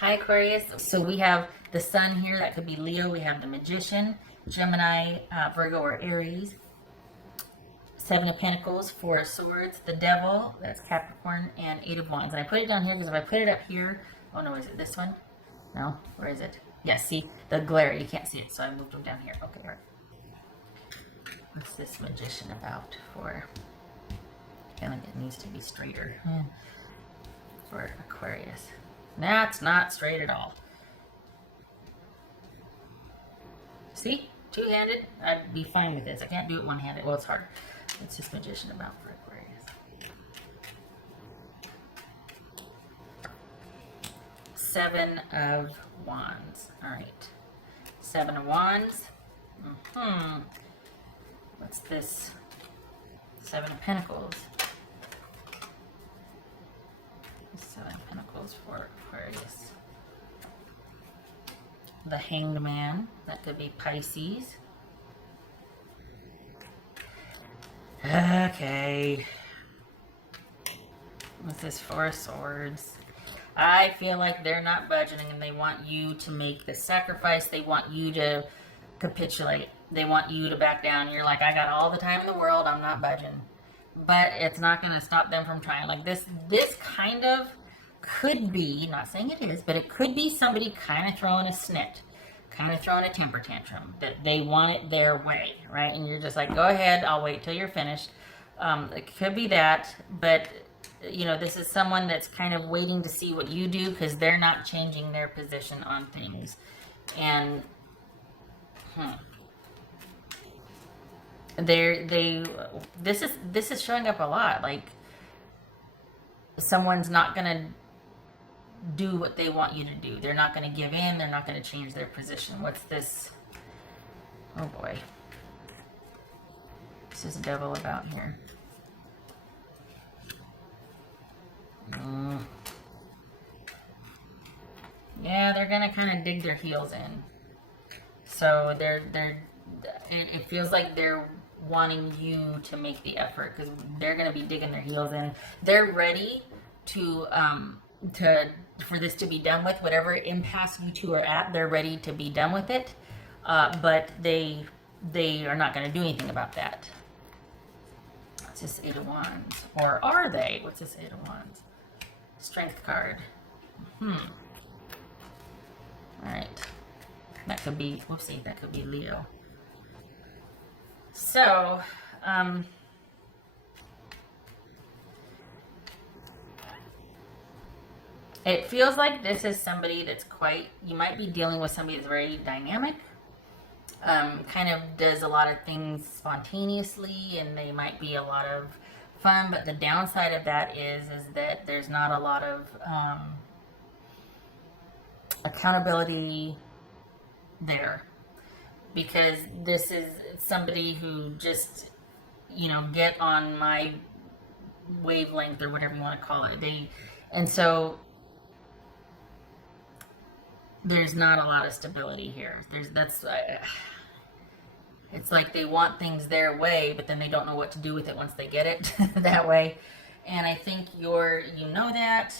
Hi Aquarius. So we have the sun here, that could be Leo. We have the Magician, Gemini, Virgo, or Aries. Seven of Pentacles, Four of Swords, the Devil, that's Capricorn, and Eight of Wands. And I put it down here because if I put it up here, oh no, is it this one? No, where is it? Yes, see, the glare, you can't see it, so I moved them down here. Okay, all right. What's this Magician about for? I feel like it needs to be straighter for Aquarius. That's not straight at all. See? Two-handed? I'd be fine with this. I can't do it one-handed. Well, it's hard. What's this Magician about for Aquarius? Seven of Wands. All right. Seven of Wands. What's this? Seven of Pentacles. Seven of Pentacles for Aquarius. The Hanged Man. That could be Pisces. Okay. What's this? Four of Swords. I feel like they're not budgeting and they want you to make the sacrifice. They want you to capitulate. They want you to back down. You're like, I got all the time in the world. I'm not budging. But it's not going to stop them from trying. Like this kind of could be, not saying it is, but it could be somebody kind of throwing a snit, kind of throwing a temper tantrum, that they want it their way, right? And you're just like, go ahead, I'll wait till you're finished. It could be that, but you know, this is someone that's kind of waiting to see what you do because they're not changing their position on things. And this is showing up a lot. Like someone's not gonna do what they want you to do. They're not going to give in. They're not going to change their position. What's this? Oh boy. This is a Devil about here. Yeah, they're going to kind of dig their heels in. So it feels like they're wanting you to make the effort because they're going to be digging their heels in. They're ready to for this to be done with. Whatever impasse you two are at, they're ready to be done with it, but they are not going to do anything about that. What's this Eight of Wands? Or are they? What's this Eight of Wands? Strength card. All right, that could be, whoopsie, that could be Leo. So it feels like this is somebody that's you might be dealing with somebody that's very dynamic, kind of does a lot of things spontaneously, and they might be a lot of fun, but the downside of that is that there's not a lot of accountability there, because this is somebody who just, you know, get on my wavelength or whatever you want to call it. And so there's not a lot of stability here. It's like they want things their way, but then they don't know what to do with it once they get it that way. And I think you know that.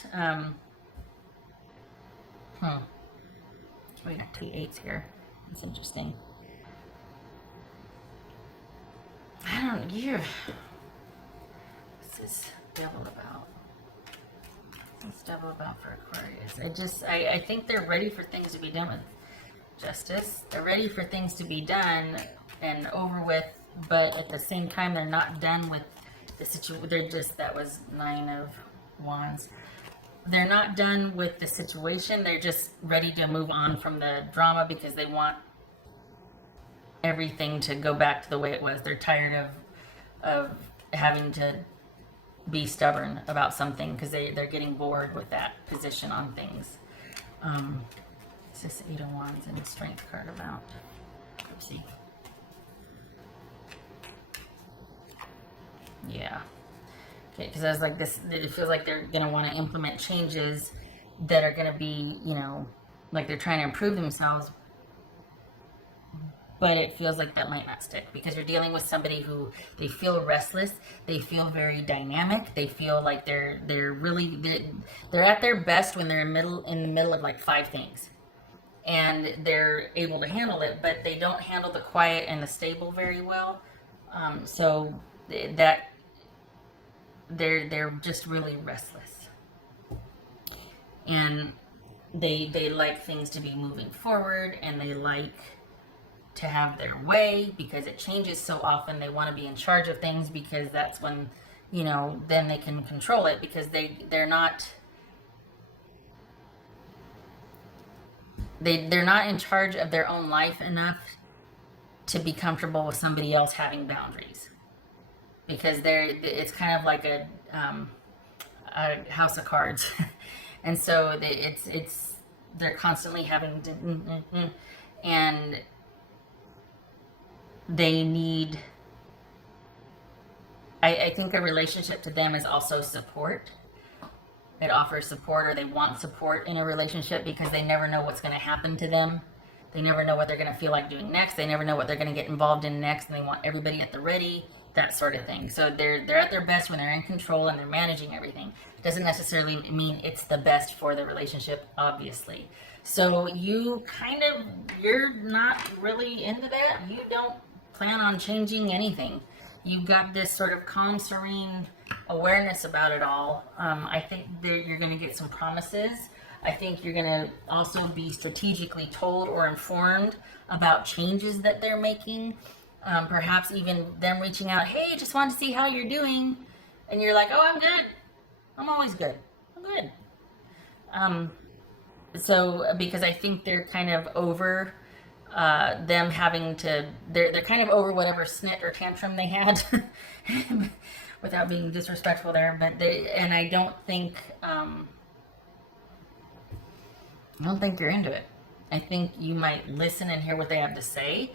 We got two eights here. That's interesting. What's this Devil about? What's Devil about for Aquarius? I think they're ready for things to be done with. Justice. They're ready for things to be done and over with, but at the same time, they're not done with the situation. That was Nine of Wands. They're not done with the situation. They're just ready to move on from the drama because they want everything to go back to the way it was. They're tired of having to be stubborn about something because they're getting bored with that position on things. It's this Eight of Wands and the Strength card about. Oopsie. Yeah. Okay, because I was like, it feels like they're going to want to implement changes that are going to be, you know, like they're trying to improve themselves, but it feels like that might not stick because you're dealing with somebody who they feel restless, they feel very dynamic, they feel like they're at their best when they're in the middle of like 5 things, and they're able to handle it, but they don't handle the quiet and the stable very well. So that they're just really restless, and they like things to be moving forward, and they like to have their way because it changes so often. They want to be in charge of things because that's when, then they can control it, because they're not in charge of their own life enough to be comfortable with somebody else having boundaries, because it's kind of like a house of cards. And so they're constantly having to, and they need, I think a relationship to them is also support. It offers support, or they want support in a relationship, because they never know what's going to happen to them. They never know what they're going to feel like doing next. They never know what they're going to get involved in next, and they want everybody at the ready, that sort of thing. So they're at their best when they're in control and they're managing everything. Doesn't necessarily mean it's the best for the relationship, obviously. So you're not really into that. You don't plan on changing anything. You've got this sort of calm, serene awareness about it all. I think you're going to get some promises. I think you're going to also be strategically told or informed about changes that they're making. Perhaps even them reaching out, hey, just wanted to see how you're doing. And you're like, oh, I'm good. I'm always good. I'm good. So because I think they're kind of over them having to, they're kind of over whatever snit or tantrum they had, without being disrespectful there. But and I don't think you're into it. I think you might listen and hear what they have to say,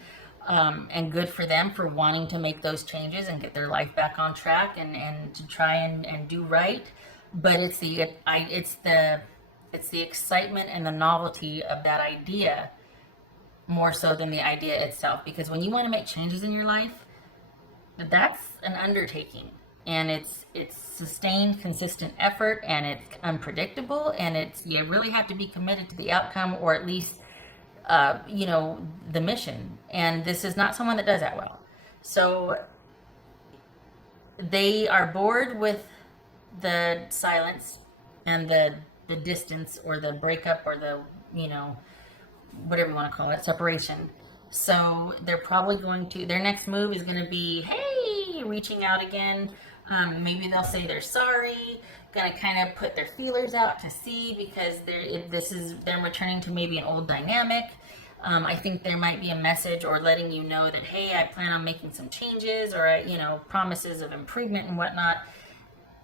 and good for them for wanting to make those changes and get their life back on track and to try and do right. But it's the excitement and the novelty of that idea more so than the idea itself. Because when you want to make changes in your life, that's an undertaking, and it's sustained, consistent effort, and it's unpredictable, and you really have to be committed to the outcome, or at least the mission. And this is not someone that does that well. So they are bored with the silence and the distance, or the breakup, or the whatever you want to call it, separation. So they're probably their next move is going to be, hey, reaching out again. Maybe they'll say they're sorry, going to kind of put their feelers out to see, because this is them returning to maybe an old dynamic. I think there might be a message or letting you know that, hey, I plan on making some changes, or promises of improvement and whatnot.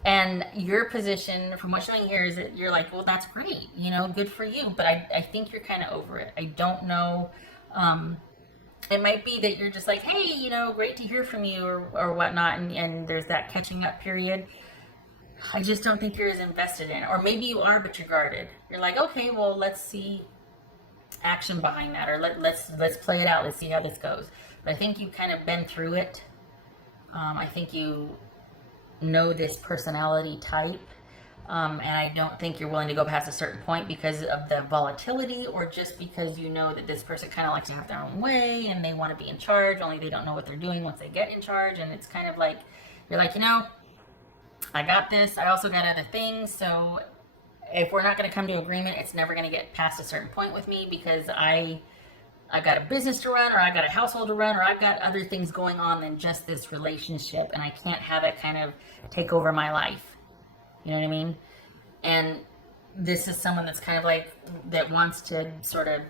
And your position, from what you're saying here, is that you're like, well, that's great, good for you. But I think you're kind of over it. I don't know. It might be that you're just like, hey, great to hear from you, or whatnot. And there's that catching up period. I just don't think you're as invested in it. Or maybe you are, but you're guarded. You're like, okay, well, let's see action behind that, or let's play it out. Let's see how this goes. But I think you've kind of been through it. I think you know this personality type, and I don't think you're willing to go past a certain point because of the volatility, or just because you know that this person kind of likes to have their own way and they want to be in charge, only they don't know what they're doing once they get in charge. And it's kind of like, you're like, I got this, I also got other things, so if we're not going to come to agreement, it's never going to get past a certain point with me, because I've got a business to run, or I've got a household to run, or I've got other things going on than just this relationship, and I can't have it kind of take over my life. You know what I mean? And this is someone that's kind of like, that wants to sort of,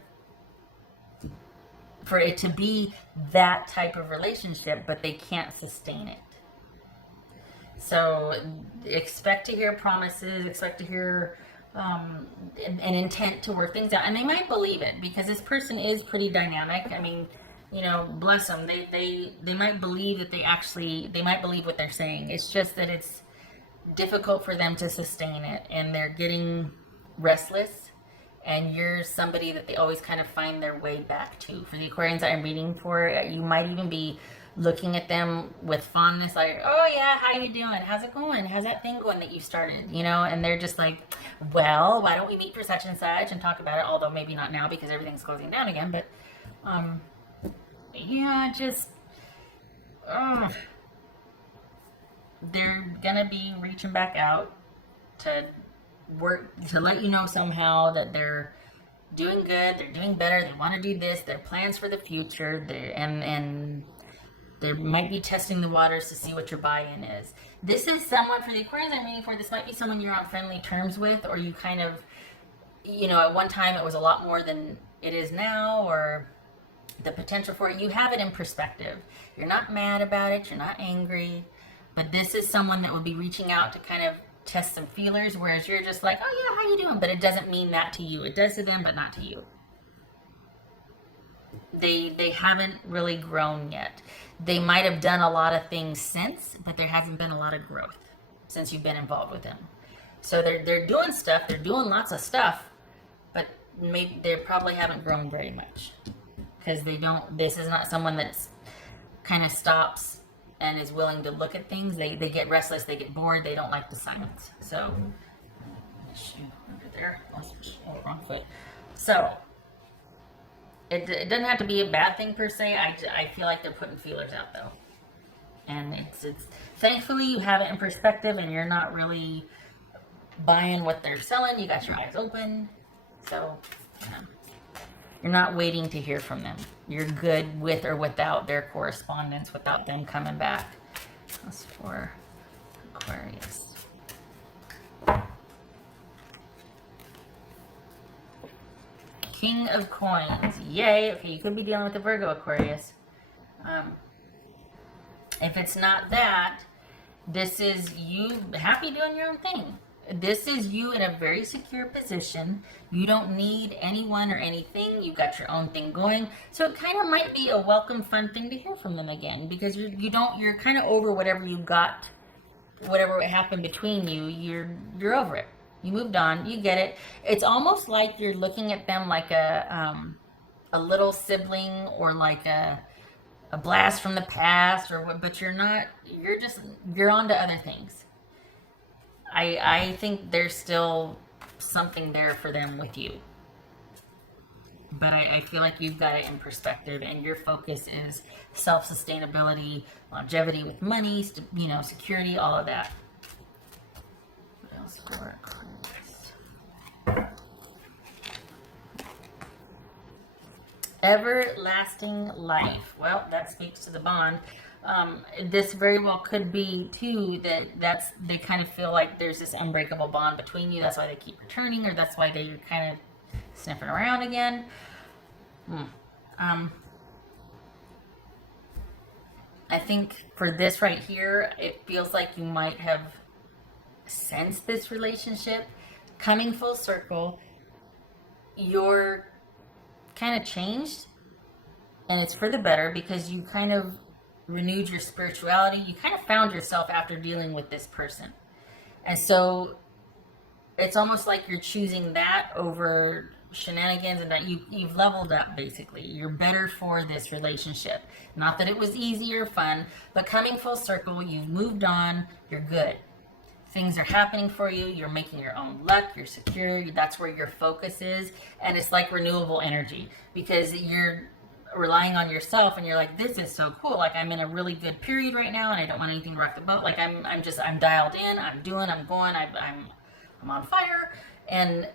for it to be that type of relationship, but they can't sustain it. So expect to hear promises, expect to hear an intent to work things out, and they might believe it, because this person is pretty dynamic. I mean, bless them. They might believe that they might believe what they're saying. It's just that it's difficult for them to sustain it, and they're getting restless, and you're somebody that they always kind of find their way back to. For the Aquarians that I'm reading for, you might even be looking at them with fondness, like, oh yeah, how you doing? How's it going? How's that thing going that you started? You know, and they're just like, well, why don't we meet for such and such and talk about it? Although maybe not now because everything's closing down again. But yeah, just they're gonna be reaching back out to work, to let you know somehow that they're doing good, they're doing better, they want to do this, their plans for the future, and they might be testing the waters to see what your buy-in is. This is someone, for the Aquarians I'm reading for, this might be someone you're on friendly terms with, or you kind of, you know, at one time it was a lot more than it is now, or the potential for it. You have it in perspective. You're not mad about it, you're not angry, but this is someone that will be reaching out to kind of test some feelers, whereas you're just like, oh yeah, how you doing? But it doesn't mean that to you. It does to them, but not to you. They haven't really grown yet. They might have done a lot of things since, but there hasn't been a lot of growth since you've been involved with them. So they're doing stuff, they're doing lots of stuff, but maybe they probably haven't grown very much. Because this is not someone that's kind of stops and is willing to look at things. They get restless, they get bored, they don't like the silence. So, under there, wrong foot. So, it doesn't have to be a bad thing per se. I feel like they're putting feelers out though. And it's thankfully you have it in perspective and you're not really buying what they're selling. You got your eyes open. So, you're not waiting to hear from them. You're good with or without their correspondence, without them coming back. That's for Aquarius. King of Coins. Yay. Okay, you could be dealing with a Virgo, Aquarius. If it's not that, this is you happy doing your own thing. This is you in a very secure position. You don't need anyone or anything. You've got your own thing going. So it kind of might be a welcome, fun thing to hear from them again, because you're kind of over whatever you got, whatever happened between you. You're over it. You moved on. You get it. It's almost like you're looking at them like a little sibling, or like a blast from the past, or what. But you're not. You're on to other things. I think there's still something there for them with you. But I feel like you've got it in perspective, and your focus is self-sustainability, longevity with money, security, all of that. What else for Aquarius? Everlasting life. Well, that speaks to the bond. This very well could be too they kind of feel like there's this unbreakable bond between you. That's why they keep returning, or that's why they're kind of sniffing around again. I think for this right here, it feels like you might have sensed this relationship coming full circle. You're kind of changed, and it's for the better, because you kind of renewed your spirituality. You kind of found yourself after dealing with this person. And so it's almost like you're choosing that over shenanigans, and that you've leveled up, basically. You're better for this relationship. Not that it was easy or fun, but coming full circle, you've moved on, you're good. Things are happening for you, you're making your own luck, you're secure, that's where your focus is, and it's like renewable energy, because you're relying on yourself, and you're like, this is so cool, like I'm in a really good period right now, and I don't want anything to rock the boat. Like I'm dialed in, I'm going, I'm on fire. And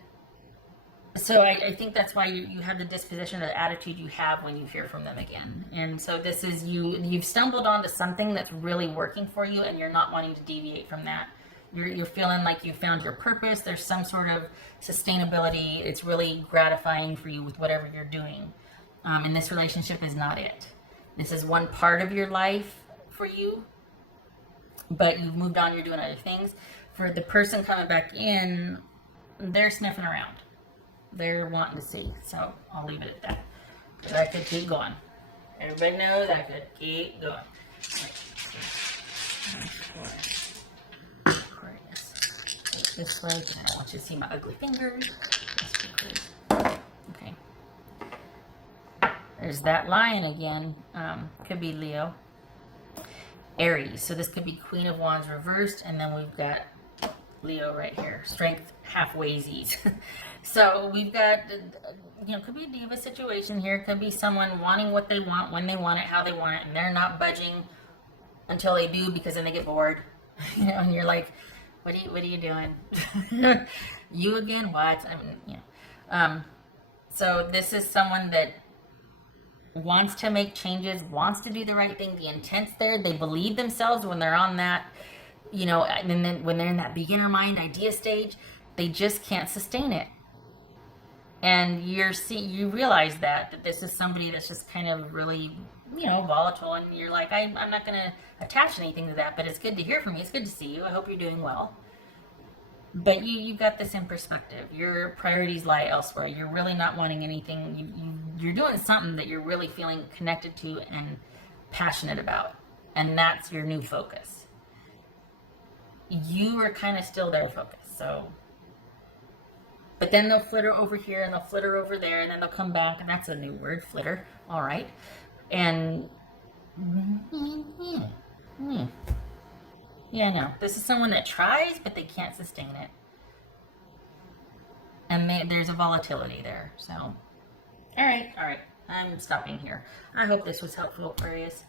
so I think that's why you have the disposition, the attitude you have when you hear from them again. And so this is you've stumbled onto something that's really working for you, and you're not wanting to deviate from that. You're feeling like you found your purpose. There's some sort of sustainability. It's really gratifying for you with whatever you're doing. And this relationship is not it. This is one part of your life for you, but you've moved on, you're doing other things. For the person coming back in, they're sniffing around. They're wanting to see. So I'll leave it at that. But I could keep going. Everybody knows I could keep going. Aquarius. This way, I want you to see my ugly fingers. There's that lion again. Could be Leo. Aries. So this could be Queen of Wands reversed, and then we've got Leo right here. Strength halfwaysies. So we've got, could be a diva situation here. Could be someone wanting what they want, when they want it, how they want it, and they're not budging until they do, because then they get bored. And you're like, what are you doing? You again? What? So this is someone that wants to make changes, wants to do the right thing. The intent's there. They believe themselves when they're on that, and then when they're in that beginner mind idea stage, they just can't sustain it. And you realize that this is somebody that's just kind of really, volatile, and you're like, I'm not going to attach anything to that, but it's good to hear from you. It's good to see you. I hope you're doing well. But you've got this in perspective. Your priorities lie elsewhere. You're really not wanting anything. You're doing something that you're really feeling connected to and passionate about. And that's your new focus. You are kind of still their focus. But then they'll flitter over here and they'll flitter over there, and then they'll come back, and that's a new word, flitter. All right. And yeah, no. This is someone that tries, but they can't sustain it. And there's a volatility there. So, all right. I'm stopping here. I hope this was helpful, Aquarius.